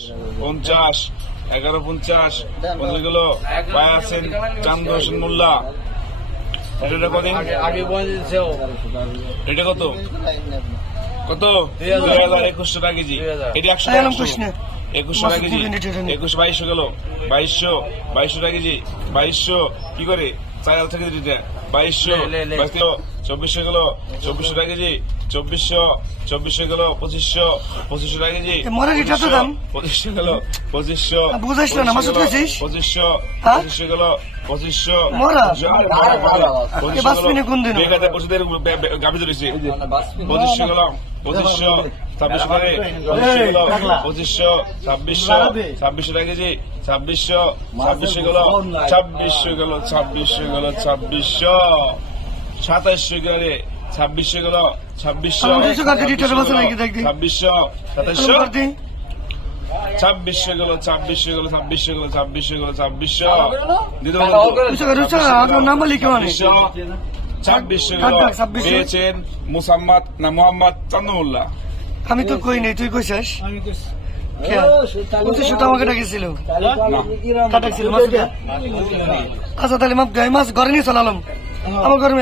50, 11.50 15 গেল। ভাই আছেন চান্দ হোসেন মোল্লা। এটা কদিন এটা কত কত 2021 টাকা কেজি। এটা 2100 টাকা কেজি। 2200 গেল। 2200 টাকা কেজি। 2200 কি করে 4000 থেকে দিতে 2200 2400 গেল। 2400 টাকা কেজি। 2400 গেল। 2500 টাকা কেজি। 2500 গেল। 2500 গেল। 2500 গাভি ধরেছি। 2500 গেল। 2500 2600 2600 টাকা কেজি। 2600 গেল। 2600 গেল। 2700 2700 গেলে। 2600 গেল। 2600 গেল। 2600 পেয়েছেন মুসাম্মদ না মোহাম্মদ চান্দমোল্লা। আমি তো কই নাই, তুই কইছিস। আমাকে ডাকিছিল। আচ্ছা তাহলে মাছ ঘরে নিয়ে চলালাম। আমার ঘরে